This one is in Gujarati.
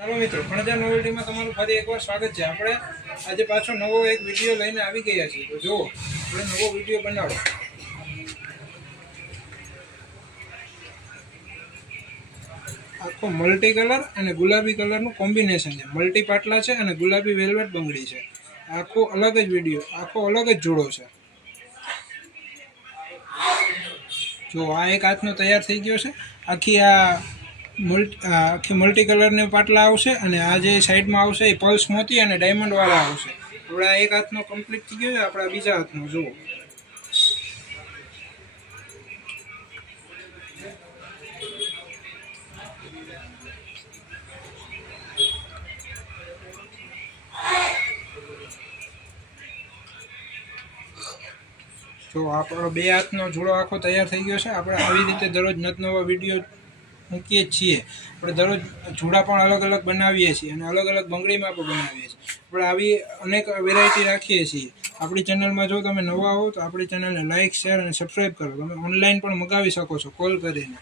ચાલો મિત્રો ફણજા નોવેલ્ટીમાં તમારું ફરી એકવાર સ્વાગત છે. આપણે આજે પાછો નવો એક વીડિયો લઈને આવી ગયા છીએ. તો જુઓ, આપણે નવો વીડિયો બનાવો. આખો મલ્ટી કલર અને ગુલાબી કલરનું કોમ્બિનેશન છે. મલ્ટી પાટલા છે અને ગુલાબી વેલ્વેટ બંગડી છે. આખો અલગ જ વીડિયો, આખો અલગ જ જોડો છે. જો આ એક હાથનો તૈયાર થઈ ગયો છે. આખી આ મલ્ટી આખી મલ્ટી કલરની પાટલા આવશે અને આ જે સાઈડમાં આવશે એ પલ્સ મોતી અને ડાયમંડવાળા આવશે. આપણા એક હાથનો કમ્પ્લીટ થઈ ગયો છે, આપણા બીજા હાથનો, જુઓ. જો આપણો બે હાથનો જોડો આખો તૈયાર થઈ ગયો છે, આપણે આવી રીતે દરરોજ નત નવા વીડિયો મૂકીએ છીએ. આપણે દરરોજ ચૂડા પણ અલગ અલગ બનાવીએ છીએ અને અલગ અલગ બંગડીમાં પણ બનાવીએ છીએ. આપણે આવી અનેક વેરાયટી રાખીએ છીએ. આપણી ચેનલમાં જો તમે નવા હો તો આપણી ચેનલને લાઇક શેર અને સબસ્ક્રાઈબ કરો. તમે ઓનલાઈન પણ મગાવી શકો છો કોલ કરીને.